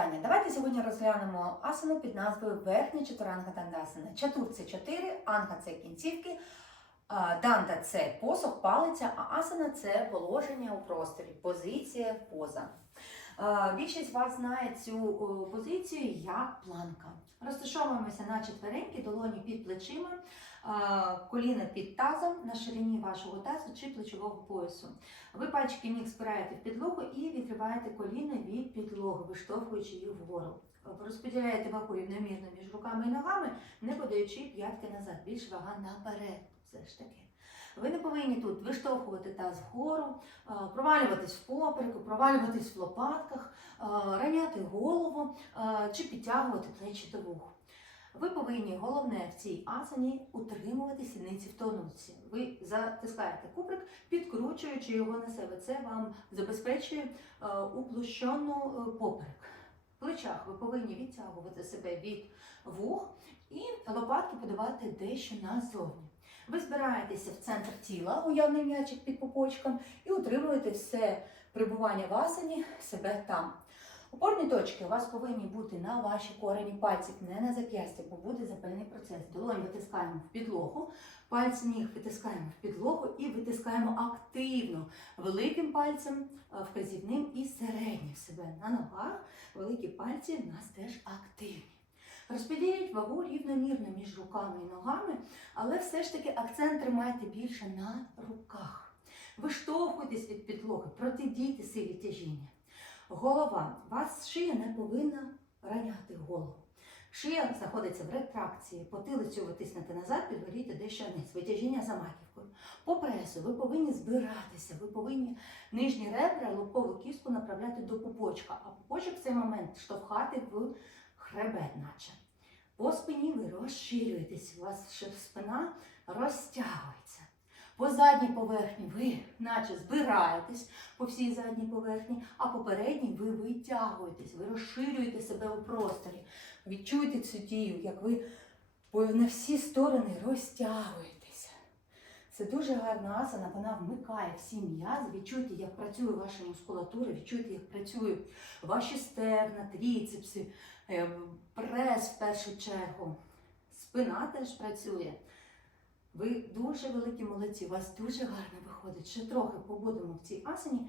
вітання. Давайте сьогодні розглянемо асану під назвою Верхня чотиранга Дандасана. Чатур це чотири, анга це кінцівки, данда це посох, палиця, а асана це положення у просторі, позиція, поза. А, Більшість вас знає цю позицію як планка. Розташовуємося на четвереньки, долоні під плечима, коліна під тазом на ширині вашого тазу чи плечового поясу. Ви пальчики ніг спираєте в підлогу і відриваєте коліна від підлоги, виштовхуючи їх вгору. Розподіляєте вагу рівномірно між руками і ногами, не подаючи п'ятки назад. Більш вага наперед. Все ж таки. Ви не повинні тут виштовхувати таз вгору, провалюватись в попереку, провалюватись в лопатках, раняти голову чи підтягувати плечі до вух. Ви повинні головне в цій асані утримувати сідниці в тонусі. Ви затискаєте куприк, підкручуючи його на себе. Це вам забезпечує е, уплощену е, поперек. В плечах ви повинні відтягувати себе від вух і лопатки подавати дещо назовні. Ви збираєтеся в центр тіла, уявний м'ячик під пупочком, і утримуєте все перебування в асані себе там. Опорні точки у вас повинні бути на ваші корені пальців, не на зап'ястя, бо буде запальний процес. Долонь витискаємо в підлогу, пальці ніг витискаємо в підлогу і витискаємо активно великим пальцем, е, вказівним і середнім себе на ногах. Великі пальці в нас теж активні. Розподіліть вагу рівномірно між руками і ногами, але все ж таки акцент тримайте більше на руках. Виштовхуйтесь від підлоги, протидійте силі тяжіння. Голова. Вас шия не повинна раняти голову. Шия знаходиться в ретракції, потилицю ви тиснете назад, підгоріти дещо вниз. Витяжіння за маківкою. По пресу ви повинні збиратися, ви повинні нижні ребра, лобкову кістку направляти до пупочка, а пупочок в цей момент штовхати в хребет, наче. По спині ви розширюєтесь, у вас ще спина розтягується. По задній поверхні ви наче збираєтесь по всій задній поверхні, а по передній ви витягуєтесь, ви розширюєте себе у просторі. Відчуйте цю дію, як ви на всі сторони розтягуєтеся. Це дуже гарна асана, вона вмикає всі м'язи. Відчуйте, як працює ваша мускулатура, відчуйте, як працюють ваші стегна, тріцепси, е, прес в першу чергу. Спина теж працює. Ви дуже великі молодці, у вас дуже гарно виходить. Ще трохи побудемо в цій асані,